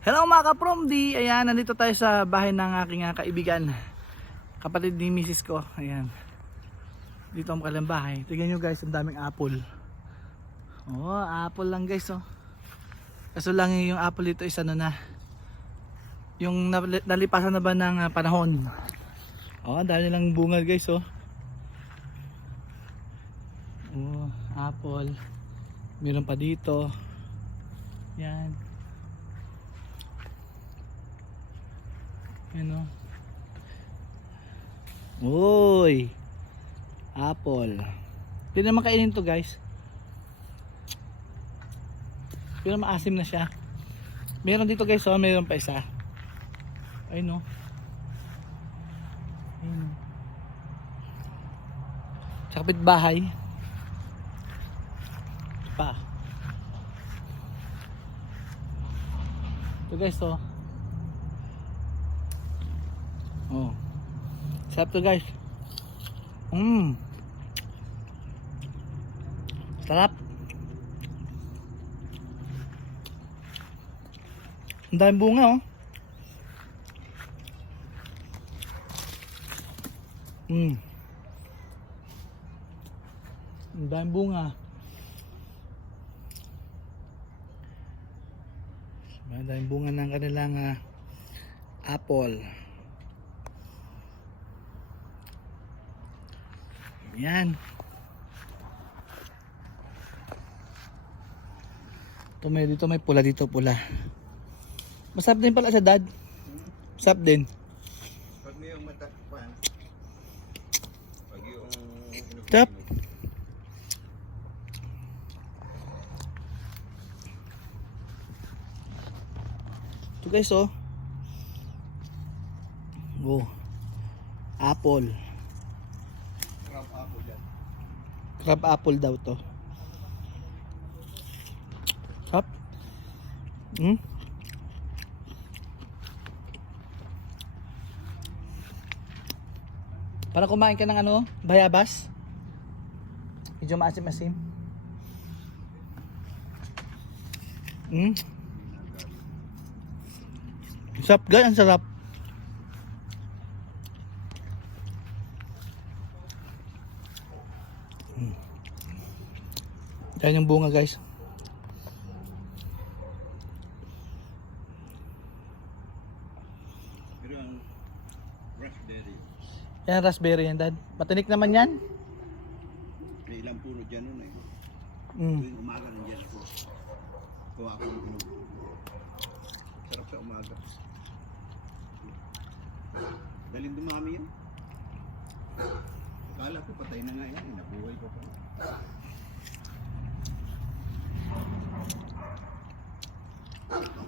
Hello mga ka-prom D! Ayan, nandito tayo sa bahay ng aking ah, kaibigan. Kapatid ni misis ko. Ayan. Dito ang kanilang bahay. Tignan nyo guys, ang daming apple. Oh, apple lang guys oh. Kaso lang yung apple dito is ano na. Yung nal- nalipasan na ba ng ah, panahon. Oh, dami nilang bunga guys oh. Oh, apple. Meron pa dito. Yan. Ano? Uy! Apple. Hindi naman kainin to guys. Pero maasim na siya. Meron dito guys oh, meron pa isa. Ay no. Ayun. Sa kapitbahay. Pa. Ito guys oh. Oh. Sarap to guys. Mmm. Sarap. Ang daming bunga oh. Mm. Ang daming bunga. Ang daming bunga ng kanilang ah, apple. Yan. Ito may, dito may pula dito pula. Masarap din pala sa dad. Masarap din. Pag may yung matakpan, pag yung... Tap. Ito guys oh. Oh. Apple. Crab apple yan. Crab apple daw to. Sarap. Hmm? Para kumain ka ng ano, bayabas. Medyo maasim-asim. Hmm? Sarap guys, ang sarap. Yan yung bunga guys. Pero ang raspberry, Yan raspberry yan dad. Matinik naman yan. may ilang puno dyan nun eh. Mm. Tuwing umaga nandiyan ako. Kuha ako ng inom. Sarap sa umaga. Daling dumami yan. Akala ko patay na nga yan. eh. Nabuhay ko pa.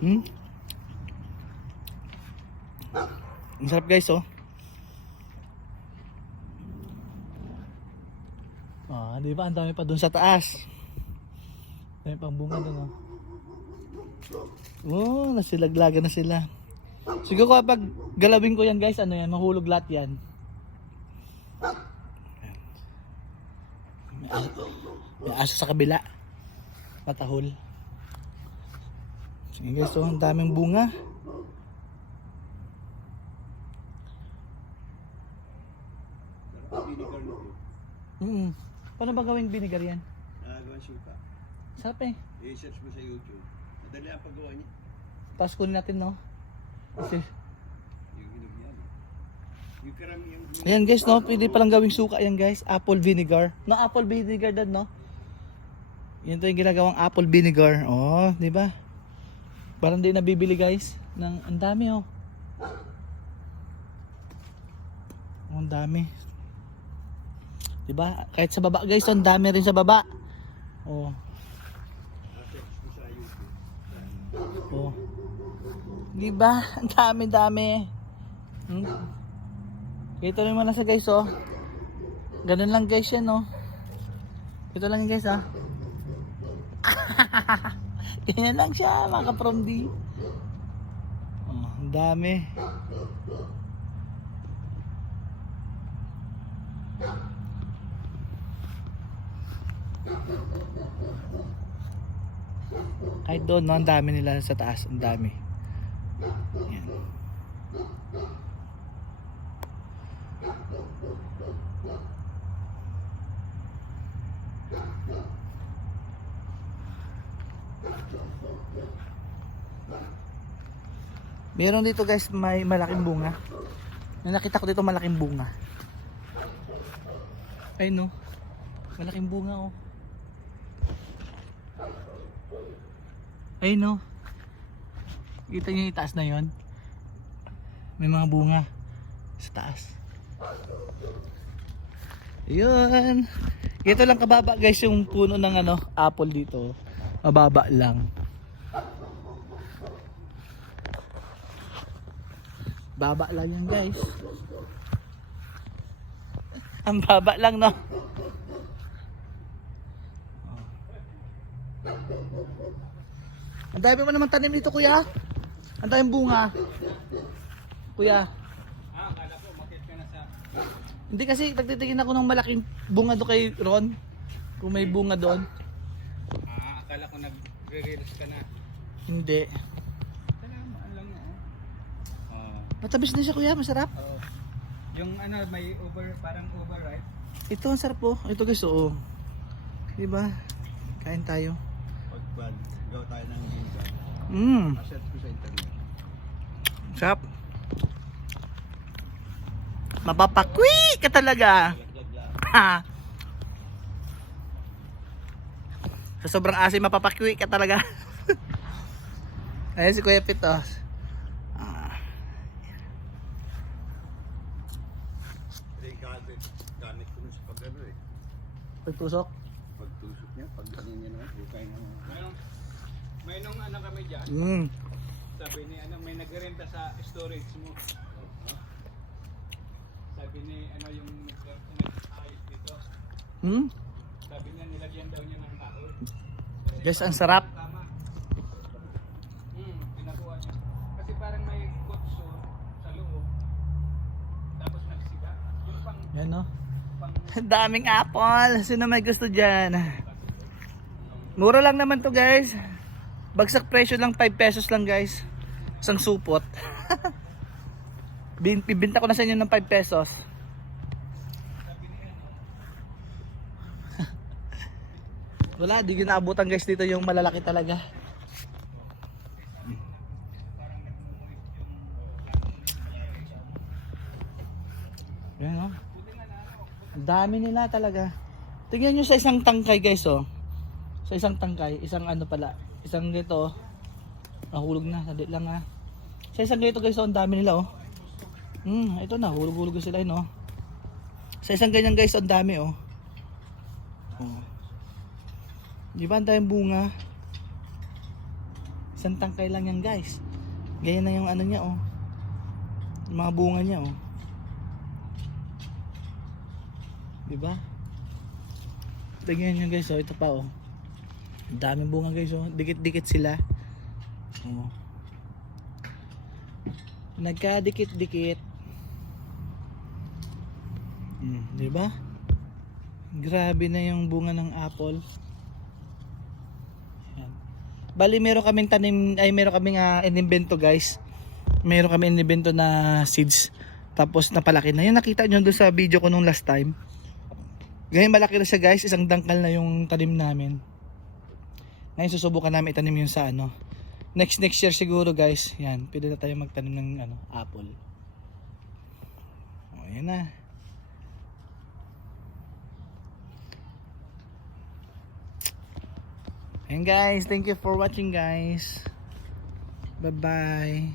Hmm? Ang sarap guys oh. Ah, di ba? Ang dami pa dun sa taas. Dami pang bunga dun oh. Oh, nasilaglaga na sila. Siguro kapag galawin ko yan guys, ano yan, mahulog lahat yan. May aso, may aso sa kabila. Matahol. Sige guys, oh, ang daming bunga. Mm. Paano ba gawing vinegar yan? Nagawang suka. Sarap eh. I-search mo sa YouTube. Madali ang paggawa niya. Tapos kunin natin no. Kasi, Yung inog yan. Yung karami yung... ayan guys no, pwede palang gawing suka yan guys. Apple vinegar. No, apple vinegar dad no. Yan to yung ginagawang apple vinegar. Oh, di ba? Parang di nabibili guys. Ng, ang dami oh. Ang dami. Di ba? Kahit sa baba guys, ang dami rin sa baba. Oh. Oh. Di ba? Ang dami-dami. Hmm? Ito naman nasa guys oh. Ganun lang guys yan oh. Ito lang guys ah. Ganyan lang siya mga ka-from D. Oh, dami. Kahit doon, no, ang dami nila sa taas, ang dami. Yan. Meron dito guys, may malaking bunga. May nakita ko dito malaking bunga. Ay no. Malaking bunga oh. Ay no. Kita niyo yung taas na yon. May mga bunga sa taas. Yun. Ito lang kababa guys yung puno ng ano, apple dito. Mababa lang. Baba lang yan guys. Ang baba lang no. Ang dami mo naman tanim dito kuya. Ang daming bunga. Kuya. Ah, akala ko, makit ka na sa... Hindi kasi nagtitingin ako ng malaking bunga doon kay Ron. Kung may bunga doon. Ah, akala ko nagre-reels ka na. Hindi. Salamat lang mo. Ah, Matamis din siya kuya, masarap. oo. Yung ano, may over, parang over, right? Ito ang sarap po. Ito guys, oo. Diba? Kain tayo. Pag gawa tayo ng gingan. Mmm, Search ko sa internet. sarap. Mapapakwi ka talaga. Ha. Sa sobrang asim mapapakwi ka talaga. Ayan si Kuya Pito. Ah, pagtusok. Pagtusok niya, pag ano niya na, hukay na. May nung ano kami dyan, Mm. sabi ni ano, may nagrenta sa storage mo. Sabi ni ano yung nag-ayos dito. Mm. Sabi niya nilagyan daw niya ng kahoy. Guys, ang sarap. Tama. Hmm, pinakuha niya. Kasi parang may kutso sa loob. Tapos nagsiga. Yung pang, Yan no. pang Daming apple. Sino may gusto dyan? Mura lang naman to guys. Bagsak presyo lang 5 pesos lang guys. Isang supot. Bin- Bibinta ko na sa inyo ng 5 pesos. Wala, di ginaabutan guys dito yung malalaki talaga. Yan oh. Ang dami nila talaga. Tingnan nyo sa isang tangkay guys oh. Sa isang tangkay, isang ano pala, isang dito oh. Nahulog na, sandali lang ha. Sa isang ganito guys oh, ang dami nila oh. Hmm, ito na, hulog-hulog sila yun oh. Sa isang ganyan guys, ang dami oh. oh. Di ba ang daming bunga? Isang tangkay lang yan guys. Ganyan na yung ano niya oh. Yung mga bunga niya oh. Di ba? Tingnan nyo guys, oh, ito pa oh. Ang daming bunga guys, oh. Dikit-dikit sila. Oh. Nagkadikit-dikit. Hmm, di ba? Grabe na yung bunga ng apple. Yan. Bali, meron kaming tanim, ay meron kaming uh, inimbento guys. Meron kami inimbento na seeds. Tapos napalaki na. Yan nakita nyo doon sa video ko nung last time. Ngayon malaki na siya guys, isang dangkal na yung tanim namin. Ngayon susubukan namin itanim yung sa ano. Next next year siguro guys, yan, pwede na tayo magtanim ng ano, apple. O, yan na. Ayan guys, thank you for watching guys. Bye bye.